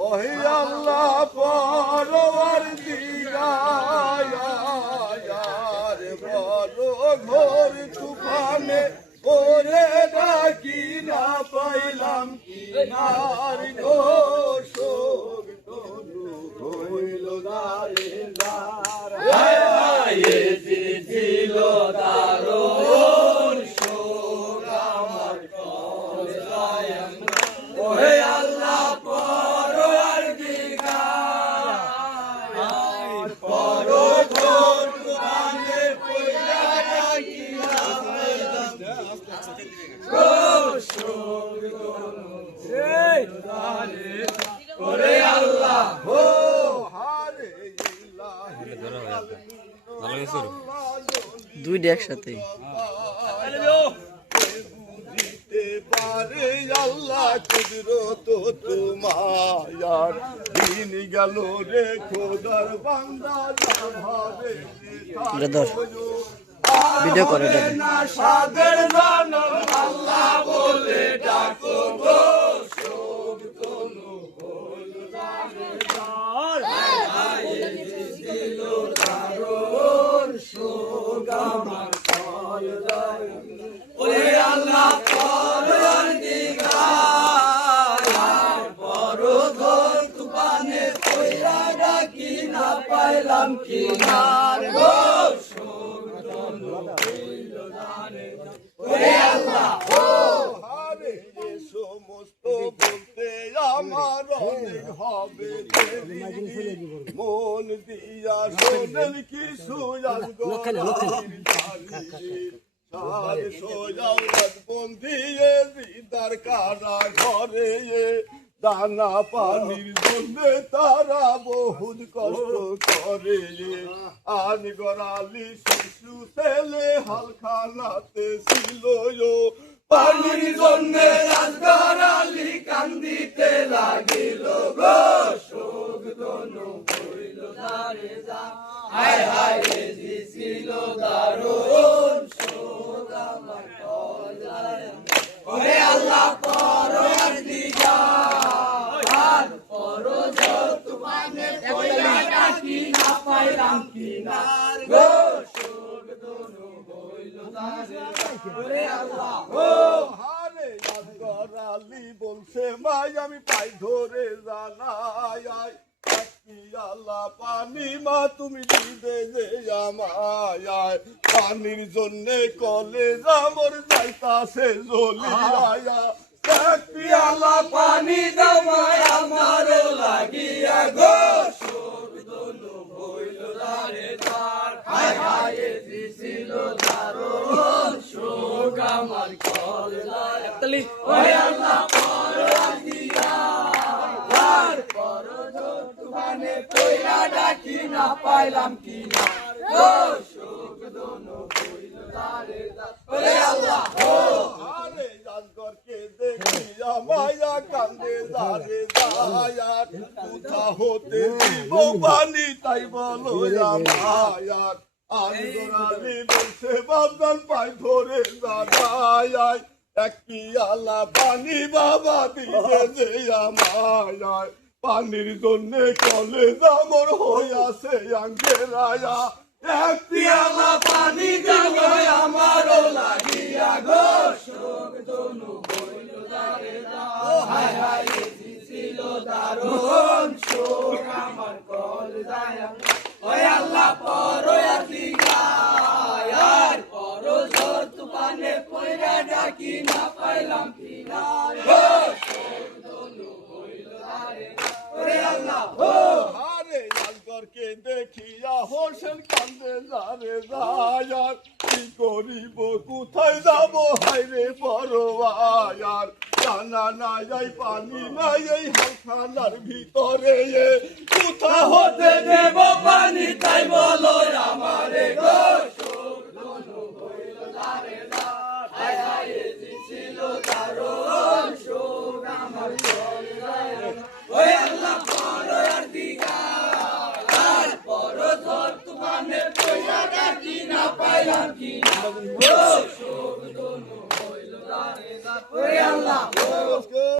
ওহে আল্লাহ পরওয়ারদিগার বড় ঘোর তুফানে ওরে ডাকি না পাইলাম কিনার গো শোক তনু হইল দারে দার ছিল দারুণ শোক আমার কলায় ওহে আল্লাহ পরওয়ারদিগার বড় ঘোর তুফানে পইলা ডাকি না পাইলাম গো শোক তনু হইল দারে ওরে আল্লাহ হো হারে ইলাহি দুইটা একসাথে বুঝিতে পারে আল্লাহ কুদরত তোমার দিন গেল রে খোদার বান্দা ভাবে ভিডিও করে না সাদের জানম আল্লাহ বলে ডাকো গো শোক তনু হইল দারে দার দিল দারুণ শোক আমার কলায় ওরে আল্লাহ পরওয়ারদিগার বড় ঘোর তুফানে পইলা ডাকি না পাইলাম কিনার গো শোক তনু হইল দারে ওরে আল্লাহ ও হারে এ সমস্ত বলতে আমার অনেক হবে মন দিয়া শোনেন কিছু বন্ধিয়ে দিদার কারা ঘরে দানা পানির জন্য তারা বহুত কষ্ট করে আন গড়ালি শিশু ছেলে হালখানাতে ছিল পানির জন্য গড়ালি কান্দিতে লাগিল গো শোক তনু হইল দারে দার হায় হায় ছিল দারুণ শোক আমার কলায় ওহে আল্লাহ পরওয়ারদিগার পরজোর তুফানে পইলা ডাকি না পাইলাম কিনার গো শোক তনু হইল দারে ওরে আল্লাহ ও হারে গড়ালি বলছে মাই আমি পাই ধরে জানাই আল্লাহ পানি মা তুমি দিবে যে আমায় পানির জন্য কলেজ আমার যাইতাছে জ্বলিয়া আল্লাহ পানি দামায় আমারও লাগিয়া গো শোক তনু হইল দারে দার হায় হায় ছিল দারুণ শোক আমার কলায় ওহে আল্লাহ পরওয়ারদিগার পরজোর তুফানে পইলা ডাকি না পাইলাম কিনার গো শোক তনু হইল দারে দার ওরে আল্লাহ ও আরে জানগরকে দেখিয়া মায়া কান্দে দারে দায়ার কোথা হতে দিব পানি তাই বলো আমায়ার আমি গোরালি বলছে বাবদান পাই ধরে দাঁড়ায় একটি আলা পানি বাবা দিবে যে আমায় পানির জন্য কলেজ আমার হইয়াছে আঙ্গেরায়া একটি আলা পানি দিবে আমারও লাগিয়া গো শোক তনু হইল দারে দার হায় হায় ছিল দারুণ শোক আমার কলায় ওহে আল্লাহ পরওয়ারদিগার পরজোর তুফানে পইলা ডাকি না পাইলাম কিনার গো শোক তনু হইল দারে ওরে আল্লাহ ও হারে আজগরকে দেখিয়া হোসেন কান্দে যারে যায়ার কি করিব কোথায় যাব হায়রে পরওয়ার জানা নাই এই পানি নাই এই হালখানার ভিতরে কোথা হতে দেব পানি তাই বলো আমারে গো শোক তনু হইল দারে দার হায় হায় ছিল দারুণ শোক